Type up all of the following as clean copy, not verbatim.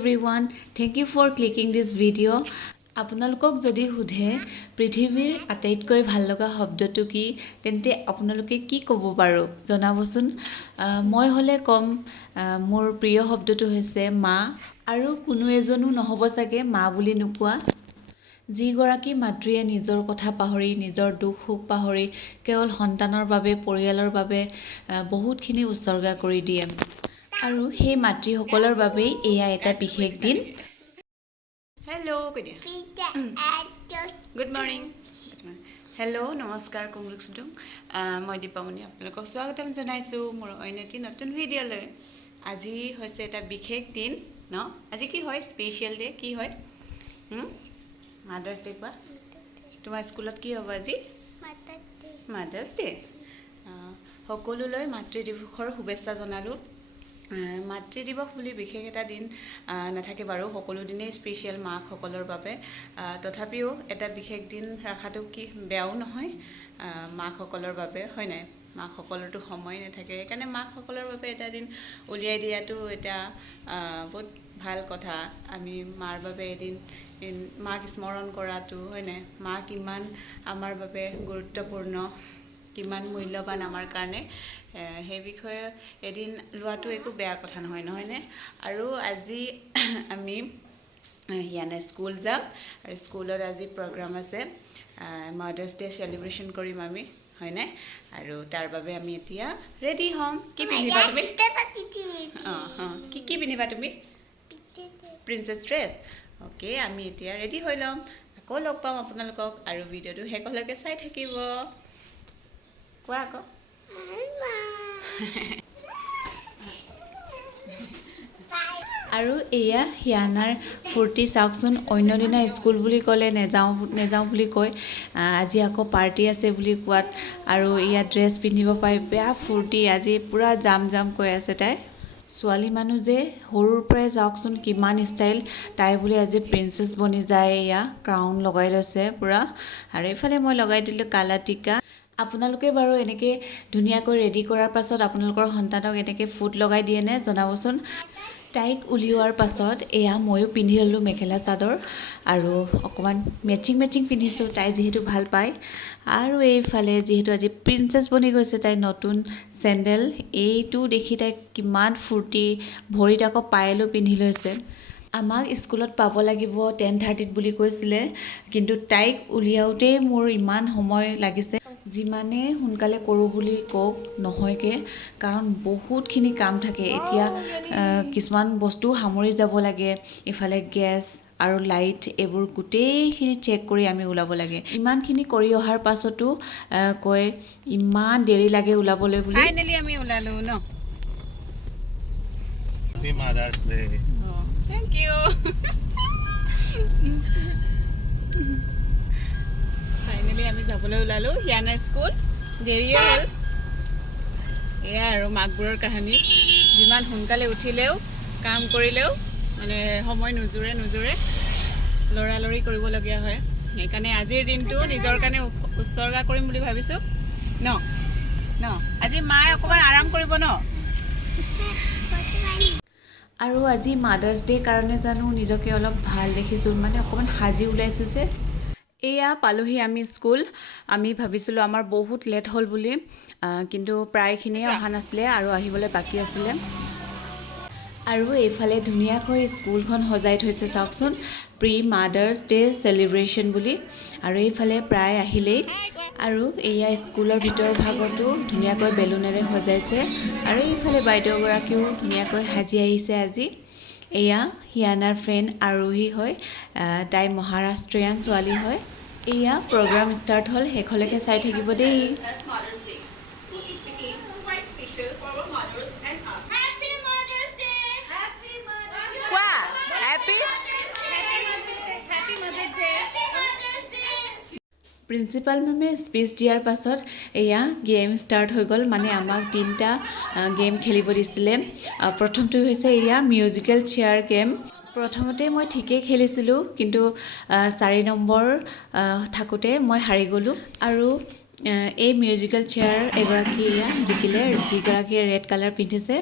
everyone, thank you for clicking this video. আপোনালোকক যদি সুধে পৃথিৱীৰ আটাইতকৈ ভাল লগা শব্দটো কি তেন্তে আপোনালোকে কি ক'ব বাৰু জনাবচোন মই হলে কম মোৰ প্ৰিয় শব্দটো হৈছে মা আৰু কোনো এজনো নহব চাগে মা বুলি নোপোৱা যিগৰাকী মাতৃয়ে নিজৰ কথা পাহৰি নিজৰ দুখ সুখ পাহৰি কেৱল সন্তানৰ বাবে পৰিয়ালৰ বাবে বহুতখিনি উৎসৰ্গা কৰি দিয়ে আৰু সেই মাতৃসকলৰ বাবে এয়া এটা বিশেষ দিন Hello, good morning. Hello, namaskar, kumluk sudung. Moi Dipamoni apnalok swagatam janaisu mor oineti notun video loi. Aji hoise eta bikhek din, no? Aji ki hoy special day ki hoy? Mother's Day ba? Tumar schoolot ki hobo aji? Mother's Day. Hokoluloi matri diboshor shubhechha janalu. মাতৃ দিৱস বুলি বিশেষ এটা দিন নাথাকে বাৰু সকলো দিনে স্পেশাল মাক সকলৰ বাবে তথাপিও এটা বিশেষ দিন ৰাখাটো কি বেয়াও নহয় মাক সকলৰ বাবে হয় নাই মাক সকলৰটো সময় নাথাকে কাৰণে মাক সকলৰ বাবে এটা দিন উলিয়াই দিয়াটো এটা বহুত ভাল কথা আমি মাৰ বাবে এদিন মাক স্মৰণ কৰাটো হয় নাই মাক ইমান আমাৰ বাবে গুৰুত্বপূৰ্ণ কিমান মূল্যবান আমাৰ কাৰণে সেই বিষয়ে এদিন লোৱাটো একো বেয়া কথা নহয় নহয়নে আৰু আজি আমি ইয়ানে স্কুল যাম আৰু স্কুলত আজি প্ৰগ্ৰাম আছে মাদাৰ্স ডে সেলিব্ৰেশন কৰিম আমি হয়নে আৰু তাৰ বাবে আমি এতিয়া ৰেডি হ'ম কি পিন্ধিবা তুমি কি পিন্ধিবা তুমি প্ৰিন্সেছ ড্ৰেছ ওকে আমি এতিয়া ৰেডি হৈ লম আকৌ লগ পাম আপোনালোকক আৰু ভিডিওটো হেকলৈকে চাই থাকিব কোৱা আকৌ আৰু এয়া হিয়ানাৰ ফুৰ্তি চাওকচোন অন্য দিনা স্কুল বুলি ক'লে নেযাওঁ বুলি কয় আজি আকৌ পাৰ্টি আছে বুলি কোৱাত আৰু এয়া ড্ৰেছ পিন্ধিব পাই বেয়া ফুৰ্তি আজি পুৰা জাম কৈ আছে তাই ছোৱালী মানুহ যে সৰুৰ পৰাই যাওকচোন কিমান ষ্টাইল তাই বুলি আজি প্ৰিন্সেছ বনি যায় এয়া ক্ৰাউন লগাই লৈছে পুৰা আৰু এইফালে মই লগাই দিলোঁ কালা টিকা আপোনালোকে বাৰু এনেকে ধুনিয়াকৈ ৰেডি কৰাৰ পাছত আপোনালোকৰ সন্তানক এনেকে ফুট লগাই দিয়ে নে জনাবচোন তাইক উলিওৱাৰ পাছত এয়া ময়ো পিন্ধি ললোঁ মেখেলা চাদৰ আৰু অকমান মেচিং পিন্ধিছোঁ তাই যিহেতু ভাল পায় আৰু এইফালে যিহেতু আজি প্ৰিন্সেছ বনি গৈছে তাই নতুন চেণ্ডেল এইটো দেখি তাই কিমান ফূৰ্তি ভৰিত আকৌ পায়েলো পিন্ধি লৈছে আমাক স্কুলত পাব লাগিব 10:30 বুলি কৈছিলে কিন্তু তাইক উলিয়াওতেই মোৰ ইমান সময় লাগিছে যিমানে সোনকালে কৰোঁ বুলি কওক নহয়গে কাৰণ বহুতখিনি কাম থাকে এতিয়া কিছুমান বস্তু সামৰি যাব লাগে ইফালে গেছ আৰু লাইট এইবোৰ গোটেইখিনি চেক কৰি আমি ওলাব লাগে ইমানখিনি কৰি অহাৰ পাছতো কয় ইমান দেৰি লাগে ওলাবলৈ বুলি ফাইনালি আমি ওলালো ন Happy Mother's Day Thank you Finally আমি যাবলৈ ওলালো হিয়ানা স্কুল দেৰিয়ে হ'ল এয়া আৰু মাকবোৰৰ কাহিনী যিমান সোনকালে উঠিলেও কাম কৰিলেও মানে সময় নুজুৰে লৰালৰি কৰিবলগীয়া হয় সেইকাৰণে আজিৰ দিনটো নিজৰ কাৰণে উৎসৰ্গা কৰিম বুলি ভাবিছো ন আজি মায়ে অকমান আৰাম কৰিব ন আৰু আজি মাদাৰ্স ডে কাৰণে জানো নিজকে অলপ ভাল দেখিছোঁ মানে অকমান সাজি ওলাইছোঁ যে এয়া পালোহি আমি স্কুল আমি ভাবিছিলোঁ আমাৰ বহুত লেট হ'ল বুলি কিন্তু প্ৰায়খিনিয়ে অহা নাছিলে আৰু আহিবলৈ বাকী আছিলে আৰু এইফালে ধুনীয়াকৈ স্কুলখন সজাই থৈছে চাওকচোন প্ৰি মাদাৰ্স ডে সেলিব্ৰেশন বুলি আৰু এইফালে প্ৰায় আহিলেই আৰু এয়া স্কুলৰ ভিতৰ ভাগতো ধুনীয়াকৈ বেলুনেৰে সজাইছে আৰু এইফালে বাইদেউগৰাকীও ধুনীয়াকৈ সাজি আহিছে আজি এয়া হিয়ানাৰ ফ্ৰেণ্ড আৰোহী হয় তাই মহাৰাষ্ট্ৰীয়ান ছোৱালী হয় এয়া প্ৰগ্ৰাম ষ্টাৰ্ট হ'ল শেষলৈকে চাই থাকিব দেই প্ৰিন্সিপাল মেমে স্পীচ দিয়াৰ পাছত এয়া গেম ষ্টাৰ্ট হৈ গ'ল মানে আমাক তিনিটা গেম খেলিব দিছিলে প্ৰথমটো হৈছে এয়া মিউজিকেল চেয়াৰ গেম প্ৰথমতে মই ঠিকেই খেলিছিলোঁ কিন্তু 4 নম্বৰ থাকোঁতে মই হাৰি গ'লোঁ আৰু এই মিউজিকেল চেয়াৰ এগৰাকী এয়া জিকিলে যিগৰাকীয়ে ৰেড কালাৰ পিন্ধিছে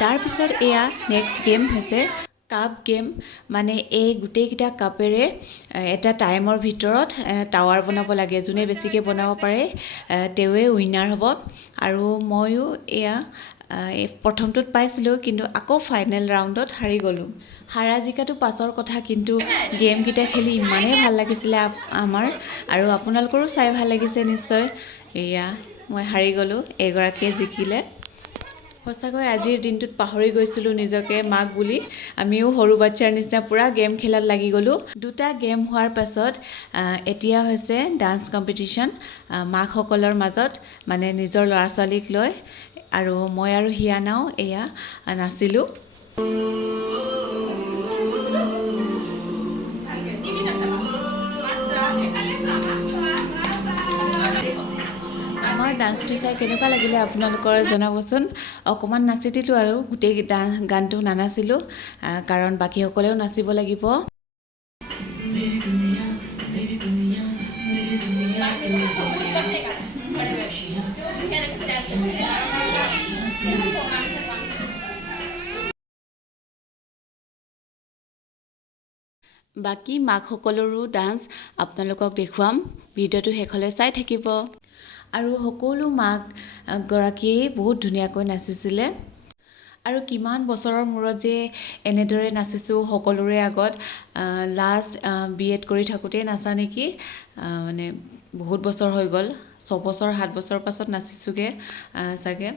তাৰ পিছত এয়া নেক্সট গেম হৈছে কাপ গেম মানে এই গোটেইকেইটা কাপেৰে এটা টাইমৰ ভিতৰত টাৱাৰ বনাব লাগে। যোনে বেছিকৈ বনাব পাৰে তেওঁৱে উইনাৰ হ'ব। আৰু ময়ো এয়া প্ৰথমটোত পাইছিলোঁ, কিন্তু আকৌ ফাইনেল ৰাউণ্ডত হাৰি গ'লোঁ। হাৰা জিকাটো পাছৰ কথা, কিন্তু গেমকেইটা খেলি ইমানেই ভাল লাগিছিলে আমাৰ, আৰু আপোনালোকৰো চাই ভাল লাগিছে নিশ্চয়। এয়া মই হাৰি গ'লোঁ, এগৰাকীয়ে জিকিলে। সঁচাকৈ আজিৰ দিনটোত পাহৰি গৈছিলোঁ নিজকে মাক বুলি। আমিও সৰু বাচ্ছাৰ নিচিনা পূৰা গেম খেলাত লাগি গ'লোঁ। দুটা গেম হোৱাৰ পাছত এতিয়া হৈছে ডান্স কম্পিটিশ্যন মাকসকলৰ মাজত, মানে নিজৰ ল'ৰা ছোৱালীক লৈ। আৰু মই আৰু হিয়ানাও এয়া নাচিলোঁ। আমাৰ ডান্সটো চাই কেনেকুৱা লাগিলে আপোনালোকৰ জনাবচোন। অকণমান নাচি দিলোঁ আৰু গোটেই গানটো নানাচিলোঁ, কাৰণ বাকীসকলেও নাচিব লাগিব। বাকী মাকসকলৰো ডান্স আপোনালোকক দেখুৱাম, ভিডিঅ'টো শেষলৈ চাই থাকিব। আৰু সকলো মাকগৰাকীয়ে বহুত ধুনীয়াকৈ নাচিছিলে। আৰু কিমান বছৰৰ মূৰত যে এনেদৰে নাচিছোঁ সকলোৰে আগত। লাষ্ট BEd কৰি থাকোঁতেই নাচা নেকি, মানে বহুত বছৰ হৈ গ'ল, 6 বছৰ 7 বছৰ পাছত নাচিছোঁগৈ চাগে।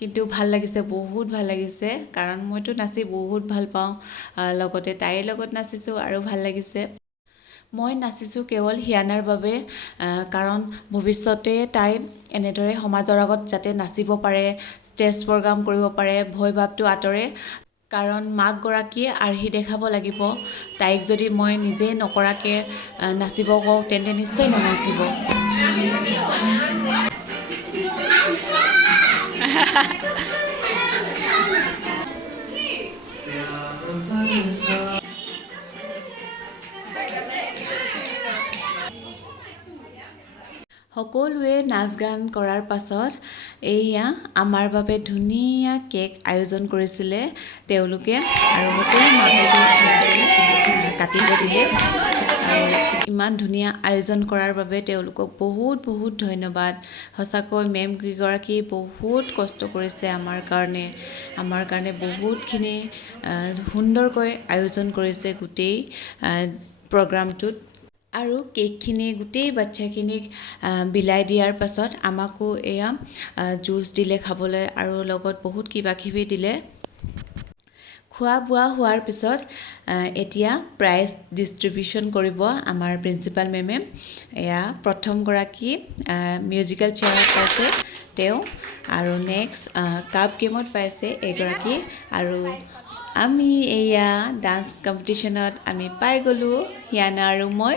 কিন্তু ভাল লাগিছে, বহুত ভাল লাগিছে, কাৰণ মইতো নাচি বহুত ভাল পাওঁ। লগতে তাইৰ লগত নাচিছোঁ আৰু ভাল লাগিছে। মই নাচিছোঁ কেৱল হিয়ানাৰ বাবে, কাৰণ ভৱিষ্যতে তাই এনেদৰে সমাজৰ আগত যাতে নাচিব পাৰে, ষ্টেজ প্ৰগ্ৰাম কৰিব পাৰে, ভয় ভাৱটো আঁতৰে। কাৰণ মাকগৰাকীয়ে আৰ্হি দেখাব লাগিব। তাইক যদি মই নিজে নকৰাকৈ নাচিব কওঁ তেন্তে নিশ্চয় নানাচিব। সকলোৱে নাচ গান কৰাৰ পাছত এয়া আমাৰ বাবে ধুনীয়া কেক আয়োজন কৰিছিলে তেওঁলোকে, আৰু সকলো মাককে কাটিব দিলে। আৰু ইমান ধুনীয়া আয়োজন কৰাৰ বাবে তেওঁলোকক বহুত বহুত ধন্যবাদ। সঁচাকৈ মেম কেইগৰাকী বহুত কষ্ট কৰিছে আমাৰ কাৰণে বহুতখিনি সুন্দৰকৈ আয়োজন কৰিছে গোটেই প্ৰগ্ৰামটোত। আৰু কেকখিনি গোটেই বাচ্ছাখিনিক বিলাই দিয়াৰ পাছত আমাকো এয়া জুচ দিলে খাবলৈ, আৰু লগত বহুত কিবা কিবি দিলে। খোৱা বোৱা হোৱাৰ পিছত এতিয়া প্ৰাইজ ডিষ্ট্ৰিবিউশ্যন কৰিব আমাৰ প্ৰিন্সিপাল মেমে। এয়া প্ৰথমগৰাকী মিউজিকেল চেয়াৰত পাইছে তেওঁ, আৰু নেক্সট কাপ গেমত পাইছে এগৰাকী, আৰু আমি এয়া ডান্স কম্পিটিশ্যনত আমি পাই গ'লোঁ, হিয়ানা আৰু মই।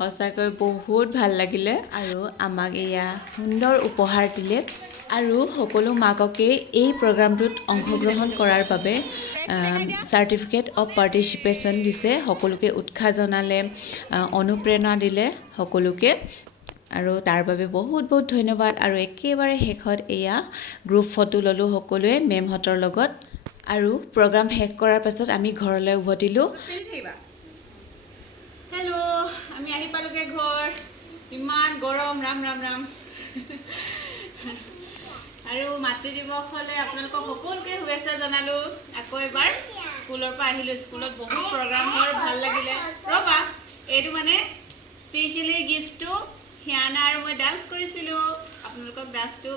সঁচাকৈ বহুত ভাল লাগিলে, আৰু আমাক এয়া সুন্দৰ উপহাৰ দিলে। আৰু সকলো মাককে এই প্ৰগ্ৰামটোত অংশগ্ৰহণ কৰাৰ বাবে চাৰ্টিফিকেট অফ পাৰ্টিচিপেশ্যন দিছে। সকলোকে উৎসাহ জনালে, অনুপ্ৰেৰণা দিলে সকলোকে, আৰু তাৰ বাবে বহুত বহুত ধন্যবাদ। আৰু একেবাৰে শেষত এয়া গ্ৰুপ ফটো ল'লোঁ সকলোৱে মেমহঁতৰ লগত। আৰু প্ৰগ্ৰাম শেষ কৰাৰ পাছত আমি ঘৰলৈ উভতিলোঁ। হেল্ল', আমি আহি পালোগৈ ঘৰ। ইমান গৰম, ৰাম ৰাম ৰাম। আৰু মাতৃ দিৱসলৈ আপোনালোকক সকলোকে শুভেচ্ছা জনালোঁ। আকৌ এবাৰ স্কুলৰ পৰা আহিলোঁ, স্কুলত বহুত প্ৰগ্ৰাম হ'ল, ভাল লাগিলে। ৰ'বা, এইটো মানে স্পেচিয়েলি গিফ্টটো হিয়ানা আৰু মই ডান্স কৰিছিলোঁ। আপোনালোকক ডান্সটো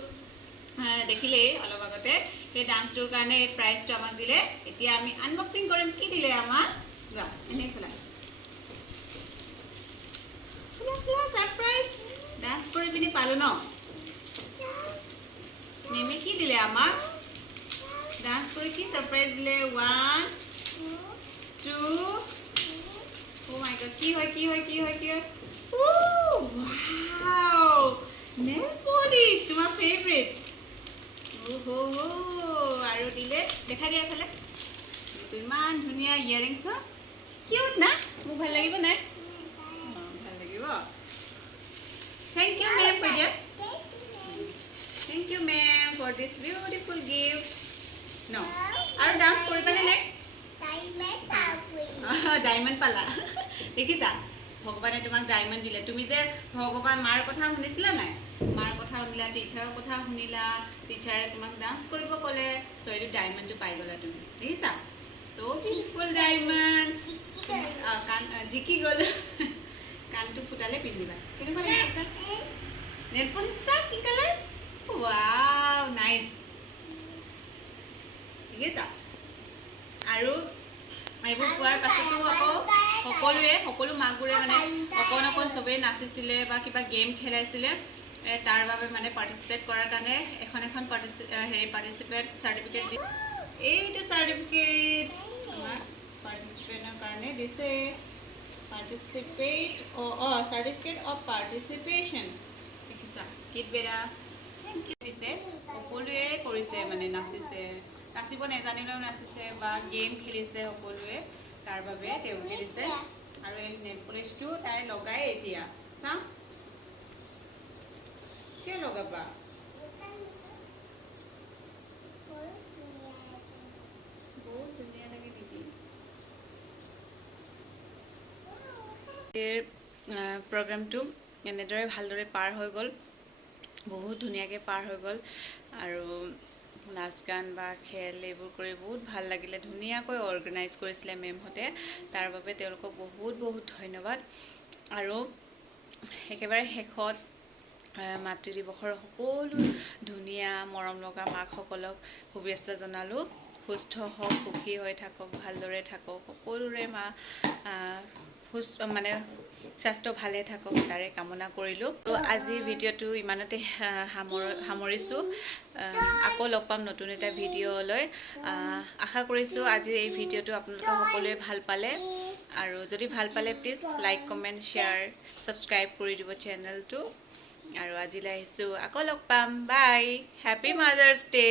দেখিলেই অলপ আগতে। সেই ডান্সটোৰ কাৰণে এই প্ৰাইজটো আমাক দিলে। এতিয়া আমি আনবক্সিং কৰিম। কি দিলে আমাক? যোৱা, এনেই খোলা ছাৰপ্ৰাইজ। ডান্স কৰি পিনি পালোঁ ন। মেমে কি দিলে আমাক? ডান্স কৰি কি ছাৰপ্ৰাইজ দিলে? 1 2 Oh my god, কি হয়? Wow! Nail polish, তোমাৰ ফেভৰেট। আৰু দিলে, দেখা দিয়া খালে। এইটো ইমান ধুনীয়া ইয়াৰিংছ, কিউট না? মোক ভাল লাগিব নাই? ভাল লাগিব। থেংক ইউ মেম কৈ দিয়া। Thank you ma'am for this beautiful gift. No. আৰু ডান্স কৰিবানে নেক্সট? ডায়মণ্ড পালা দেখিছা ভগৱানে তোমাক ডায়মণ্ড দিলে তুমি যে ভগৱান মাৰ কথা শুনিছিলা নাই মাৰ কথা শুনিলা টিচাৰৰ কথা শুনিলা টিচাৰে তোমাক ডান্স কৰিব ক'লে চ' এইটো ডায়মণ্ডটো পাই গ'লা তুমি দেখিছা চ' বিউটিফুল ডায়মণ্ড কাণ জিকি গ'ল কাণটো ফুটালে পিন্ধিবা কেনেকুৱা লাগিছে নেল পলিছ কি কালাৰ ৱাও নাইচ দেখিছা আৰু এইবোৰ পোৱাৰ পাছতো আকৌ সকলো মাকবোৰে মানে অকণ অকণ চবেই নাচিছিলে বা কিবা গেম খেলাইছিলে তাৰ বাবে মানে পাৰ্টিচিপেট কৰাৰ কাৰণে এখন পাৰ্টিচিপেট চাৰ্টিফিকেট দি এইটো চাৰ্টিফিকেট আমাক পাৰ্টিচিপেটৰ কাৰণে দিছে চাৰ্টিফিকেট অফ পাৰ্টিচিপেশ্যন দেখিছা কিট বেৰা থেংক ইউ দিছে সকলোৱে কৰিছে মানে নাচিছে নাচিব নেজানিলেও নাচিছে বা গেম খেলিছে সকলোৱে তাৰ বাবে তেওঁলোকে দিছে আৰু এই নেল পলিছটো তাই লগাই এতিয়া চাওঁ কিয় লগাবা বহুত ধুনীয়া লাগে নেকি প্ৰগ্ৰামটো এনেদৰে ভালদৰে পাৰ হৈ গ'ল বহুত ধুনীয়াকৈ পাৰ হৈ গ'ল আৰু নাচ গান বা খেল এইবোৰ কৰি বহুত ভাল লাগিলে ধুনীয়াকৈ অৰ্গেনাইজ কৰিছিলে মেমহঁতে তাৰ বাবে তেওঁলোকক বহুত বহুত ধন্যবাদ আৰু একেবাৰে শেষত মাতৃ দিৱসৰ সকলো ধুনীয়া মৰম লগা মাকসকলক শুভেচ্ছা জনালোঁ সুস্থ হওক সুখী হৈ থাকক ভালদৰে থাকক সকলোৰে মানে স্বাস্থ্য ভালে থাকক তাৰে কামনা কৰিলোঁ তো আজিৰ ভিডিঅ'টো ইমানতে সামৰিছোঁ আকৌ লগ পাম নতুন এটা ভিডিঅ'লৈ আশা কৰিছোঁ আজিৰ এই ভিডিঅ'টো আপোনালোকে সকলোৱে ভাল পালে আৰু যদি ভাল পালে please like comment share subscribe কৰি দিব চেনেলটো আৰু আজিলৈ আহিছোঁ আকৌ লগ পাম বাই হেপী মাদাৰ্ছ ডে